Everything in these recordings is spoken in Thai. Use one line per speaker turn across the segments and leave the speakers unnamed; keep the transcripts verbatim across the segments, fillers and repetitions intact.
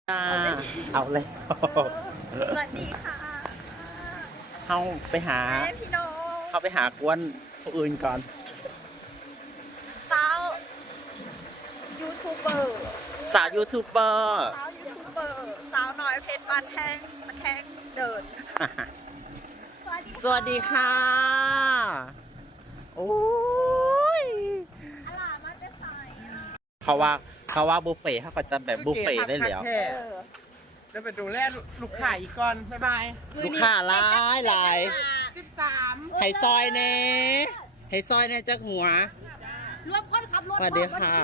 เอาเลย
สวัสดีค่ะ
เขาไปหา
แม่พี่น้อง
เขาไปหากวนผู้อื่นก่อน
สาวยูทูบเบอร์
สาวยูทูบเบอร์
สาวยูทูบเบอร์สาวน้อยเพชรบานแทงบานแทงเดิน
สวัสดีค่ะโอ้ย
อะไรมาจะใส่
เขาว่าเขาว่าบุฟเฟ่เขาก็จะแบบบุฟเฟ่ได้แล้ว
จะไปดูแลลูกค้าอีกก่อนบ๊ายบาย
ลูกค้าหลายหลาย
สิบสาม
ไห้ซอยเน่ไห้ซอยเน่จักหัว
รวมคนขับรถ
สวัสดีค่ะ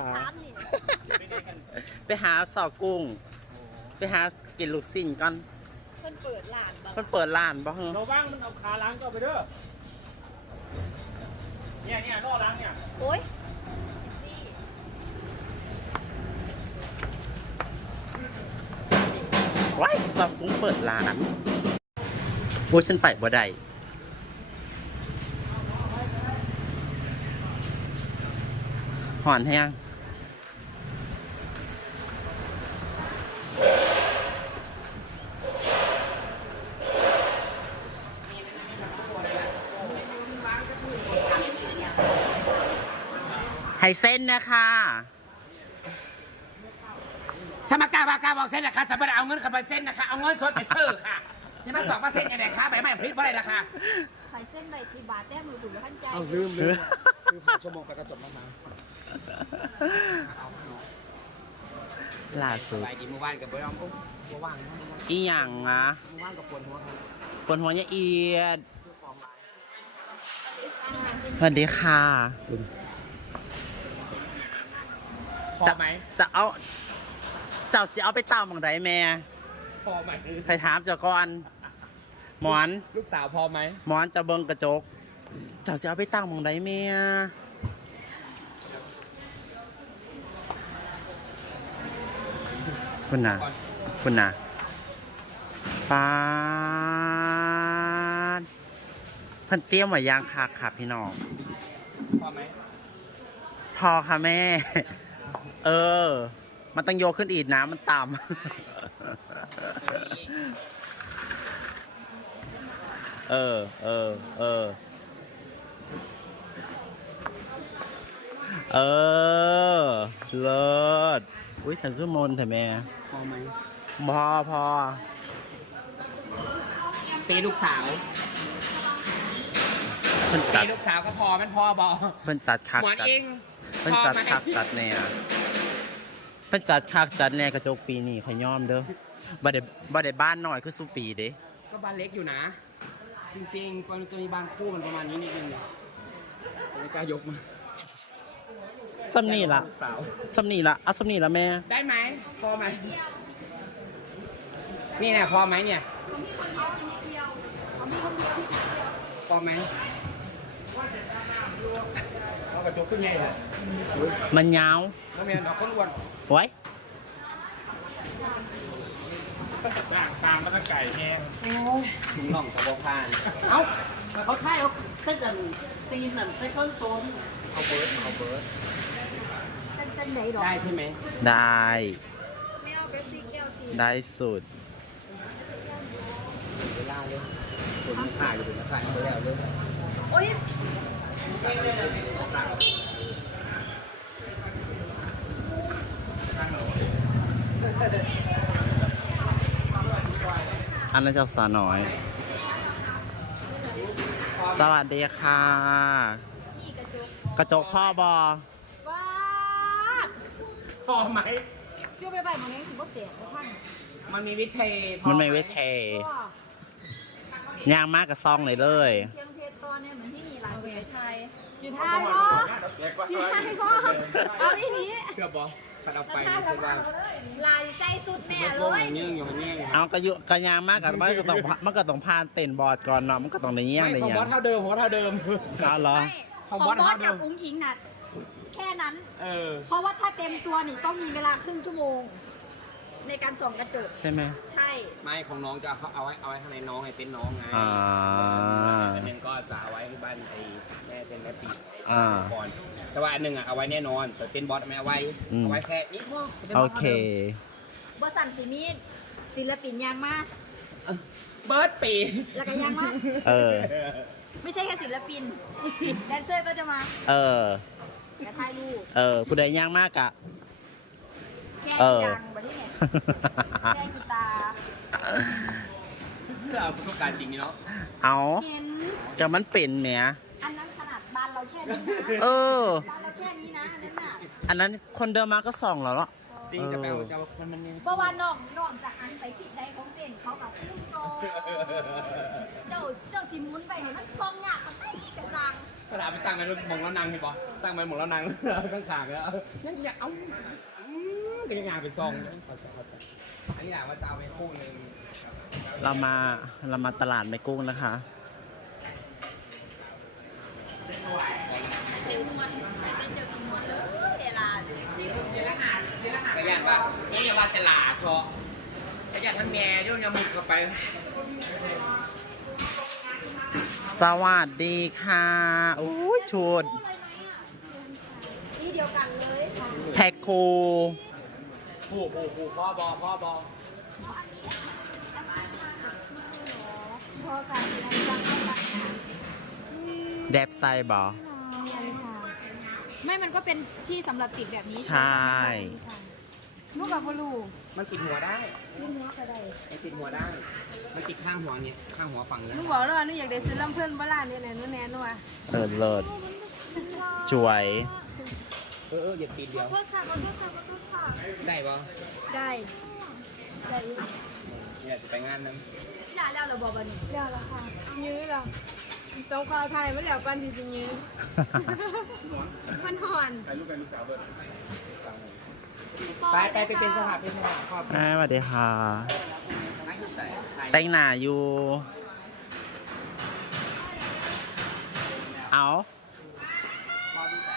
ไปหาสอกุ้งไปหากินลูกชิ้นก่อน
เพิ่นเปิดร้าน
เพิ่นเปิดร้านบ่เหรอ
เราว่างมันเอาขาล้างก็ไปเด้อเนี่ยเนี่ยนอกล้างเนี่ย
โอ้ย
ว้ายสอกุ้งเปิดร้านโอ้ฉันไปบ่ได้หอนแห้งให้เส้นนะคะ
สมการบากาบอกเส้นนะคะสมบัติเอาเงินขับไปเส้นนะคะเอาเงินสดไปซื้อค่ะใช่ไหมสองเปอร์เซ็นต์ยังไงคะใบไม้พริกเพราะอะไรนะคะ
ใส่เส้นใบจีบาแต้มือถุงแล้วท่านใจ
เอาลืมลืมลืมชั่วโมงไปกระจกมามา
ล่าสุด
ไปกินเมื่อวานกับเบอร์มเมื่อวาน
อีหยังอ่ะ
เมื่อวานกับปวดหัว
ปวดหัวเนี่ยเอียดสวัสดีค่ะ
พอไหม
จะเอาเจ้าสิเอาไปตามของใดแม่
พอไหม
ใครถามเจ้าก่อนหมอน
ลูกสาวพอไหม
หมอนจะเบิ่งกระจกเจ้าสิเอาไปตามของใดแม่คุณน่ะคุณน่ะปาดเพิ่นเตรียมไว้ย่างคักค่ะพี่น้อง
พอไหม
พอค่ะแม่เออมันต้องโยกขึ้นอีกน้ำมันต่ำเออเออเออเออเลิศอุ้ยฉันขึ้นมนแต่แม่
พอไหม
พอพอ
ตีลูกสาวตีลูกสาวก็พอมันพอบอ
เพิ่นจัดคักจัดเพิ่นจัดคักจัดแน่เพิ่นจัดคักจัดแน่กระจกปีนี้ขย่อมเด้อบ่ได้บ่ได้บ้านหน่อยคือสุปีเด้
ก็บ้านเล็กอยู่นะจริงๆมันจะมีบ้านคู่มันประมาณนี้นิดนึงไม่กล้ายกมา
สำนีละสำนีละเอาสำนีละแม่
ได้ไหมพอไหมนี่เนี่ยพอไหมเนี่ยพอไหมเอากระจกขึ้นไงล่ะ
มันยาว
แล้วเมียดอกคนอ้วน
ไว้
ย่างซามมันไก่แห้งถุงน่องกระบอกผ่าน
เอ้าแต่เขาท่ายเอาเส้นอันตีนอันเส้นก้นต้น
เอาเบิร์ดเอาเบิร์ด
ได้
ใช่ไหม
ได้ได้สุด
เวลาเลยคนถ่ายอยู่เป็นถ่ายไปแล้วเลย
โอ้ย
อันนั้นเจ้าสาวน้อยสวัสดีค่ะกระจกพ่อบอ
พอไหม
เชื่อไปไปมันยังสิบว่าเตะท่าน
มันมีวิเท
มันมีวิเทย่างมากกับซองเลยเลย
เชียงเพชรตอนนี้เหมือนที่มีร้านอยู่ไทยอยู่ไทยก็อยู่ไทยก็เอาอีนี้
เชื่อบอขัดเอาไป
ลายใจสุดแน่เลย
เอากระยุกระยางมากกับมันก็ต้องมันก็ต้องพานเต้นบอร์ดก่อนเนาะมันก็ต้องในเงี้ยงใน
เงี้ยของบอสเท่าเดิมของเท่าเดิม
เอาเหรอ
ของบอสกับอุ้งอิงน่ะแค่นั้นเออเพราะว่าถ้าเต็มตัวนี่ต้องมีเวลาครึ่งชั่วโมงในการส่องกระจก
ใช่ไหม
ใช่
ไม่ของน้องจะเอาไว้เอาไว้ข้างในน้องไอ้เต็นน้องไง
อ่า
อันนึงก็จะเอาไว้ที่บ้านไอ้แม่เต็นแม่ปีก่อนแต่ว่าอันนึงอ่ะเอาไว้แน่นอนแต่เต็นบอสไม่เอาไว้เอาไว้แค่นี้พอ
โอเค
บสันสิมีศิลปินยางมา
เบิร์ดปี
แล้วก็ยางมา
เออ
ไม่ใช่แค่ศิลปินแดนเซอร์ก็จะมา
เออ
และถ่ายรูป
เออผู้ใดย่างมากอะ
แค่
เออ
ยางแบบนี้ไงแค่กีตาร์
เพื่อเอาประสบการณ์จริงนี่เนาะ
เอา
เห็น
จะมันเป็นแหม
อันนั้นขนาดบ้านเราแค่นี้นะ
เออ
บ้านเราแค่นี้นะอันนั้นน่ะ
อันนั้นคนเดินมาก็ส่องแล้วเนาะ
จริงจะแปลว่าจะมันมันยัง
เพราะว่าน้องน้องจากอันไปผิดใดของเต้นเขากับลูกโตเจ้าเจ้าสิหมุนไปเห็นมันซองหยาบมันไม่กระจัง
กระดาษไปตั้งไปมองแล้วนางเห็นปะตั้งไปมองแล้วนางข้างขางแล้วยังอยากเอาก็ยังอยากไปซองเขาจะเขาจะอันนี้อยากว่าจะเอาไปคู่หนึ่ง
เรามาเรามาตลาดไม่กุ้งนะคะ
เต็มมวนไปเต้นเจอสิมวนเลยเวลาเซ็กซี่
กระยานปะนี่อย่าว่าตลาดเถอะกระยานทั้งแม่ยุ่งยามุดเข้าไป
สวัสดีค่ะอุ้ยชุด
นี่เดียวกันเลย
แพ็คคู
ผู้ผู้ผู้พ่อบอพ่อบอ
อันนี้อันนี้แบบชื่อเหรอพอกันเรียนจังกัน
แดบไซบอ
ไม่มันก็เป็นที่สำหรับติดแบบนี้
ใช่
ลูกกับบลู
มันติดหัวได้
ที่เนื้อก็ได้
มันติดหัวได้มันติดข้างหัวเนี่ยข้างหัวฝั่งนี้
หนูบอกแล้วว่าหนูอยากได้ซื้อลำเพื่อนบ้านนี่แหละหนูแน่นว่ะ
เลิศเลิศสวย
เออเอออย่าตีเดียว
ขอโทษค่ะขอโทษค่ะขอโทษค่ะ
ได้ปะ
ได้ได้
อยากจะไปงานนั้น
ที่ร้านแล้วเราบอกวันนี้
เดี๋ยวละค่ะยื้อละต้องคอไทยไม่เหลียวกันที่จะยื้อ มันห่อน
ไปไปไปเป็นสภาพเป็นสภาพครอบ
แม่สวัสดีค่ะ
นั่งอยู่ใส่ใส่
แต่งหน้าอยู่ เอา
ครอบที่ใส่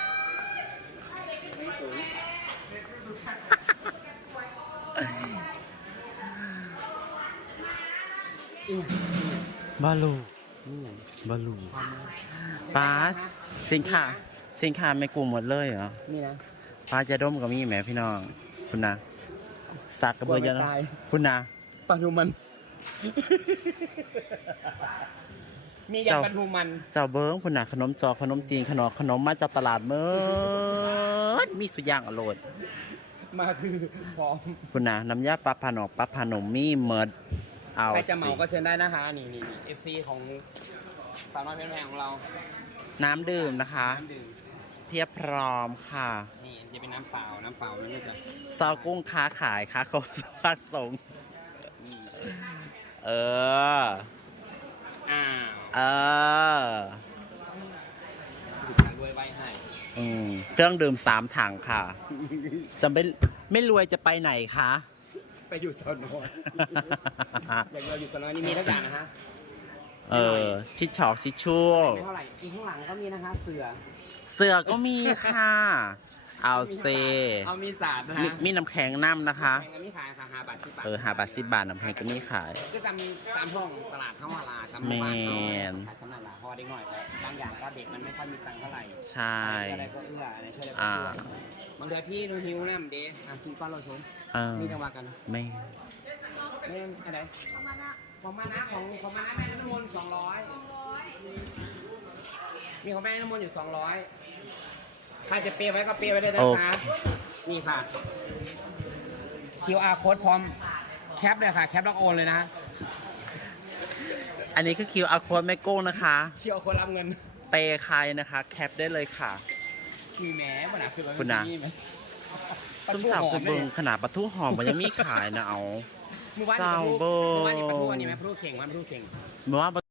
บาลูบาลูป้าสินค้าสินค้าไม่กลุ่มหมดเลยเหรอ
นี่นะ
ป้าจะดมกับมีแหมพี่น้อง คุณนะสักกระเบือยัน
กลัวไม่ตาย
คุณนะ
ปลาทูมัน มียำปลาทูมัน
เจ้าเบิ้งคุณนะขนมจอขนมจีนขนมขนมมาจากตลาดเมื่อมีสุดอย่างอร่อย
มาคือพร้อม
คุณนะน้ำยาปลาผานอกปลาผานมมีเมิดเอา
ใครจะเหมา
สิ
ก็เชิญได้นะคะ นี่นี่เอฟซีของสาวน้อยเพชรแพงของเรา
น้ำดื่มนะคะ
น้ำดื่ม
เพียบพร้อมค่ะ
นี่จะเป็นน้ำเปล่า น้ำเปล่านี่จะ
ซอกุ้งค้าขายค้าเขาค้าส่ง
นี่
เออ
อ้าว
เออ
ถูกรวยไว้ให้
อืมเครื่องดื่มสามถังค่ะ จะไม่ไม่รวยจะไปไหนคะ
ไปอยู่สอนอยอย่างเราอยู่สอนอยนี่มีทุกอย่างนะฮะ
เออ ชิดชอกชิดชั่ว
ไม่เท่าไหร่อีกข้างหลังก็มีนะคะ เสือ
เสื้อก็มีค่ะ เอาเซ
เอามีศาสตร์นะ
มี
ฮะ
มีน้ำแข็งน้ำนะคะ
แพงกันมีขายค่ะห้าบาทสิบบาท
เออหาบาทสิบบาทน้ำแข็งก็มีขาย
ก็จะมีตามห้องตลาดทั้งตลาดตามหมู่บ้านเขา
แมน
ขายสำนักหลาเพราะว่าเด็กหน่อยก็บางอย่างก็เด็กมันไม่ค่อยมีตังค์เท่าไหร่
ใช่
อะไรก็เอื้ออะไรช่วยอะไรก็
อ่า
ช่วยบางทีพี่ดูหิวน้ำเดย์อ่ะกินก้อนเราชม
เออ
มีจังหวะกัน
ไม่
ไม่อะไร
ประมาณน่ะ
ของมานะของของมานะแม่น้ำมนต์สองร้อยมีของแม่น้ำมนต์อยู่สองร้อยใครจะเปย์ไว้ก็เปย์ไว้ได้นะคะนี่ค่ะ คิว อาร์ code พร้อมแคปเลยค่ะ แคปแล้วโอนเลยนะ
อันนี้คือคิวอาร์โค้ดแม่กุ้งนะคะ
คิว อาร์ code รับเงิน
เปย์ใครนะคะ แคปได้เลยค่ะ
มีแหมปัญหาคือมัน
คุณนะ
มีไหม
ซุ้มสาวคือเบิงขนาดปลาทูหอมมันยังมีขายนะเอา
เมื่อวาน
เจ้า
นี่ปลาทู
เบิ่ง
เมื่อวานนี่ปลาทูอันนี้ไหมปลาทูเข่งมันปลาทูเข่ง
เมื่อว่า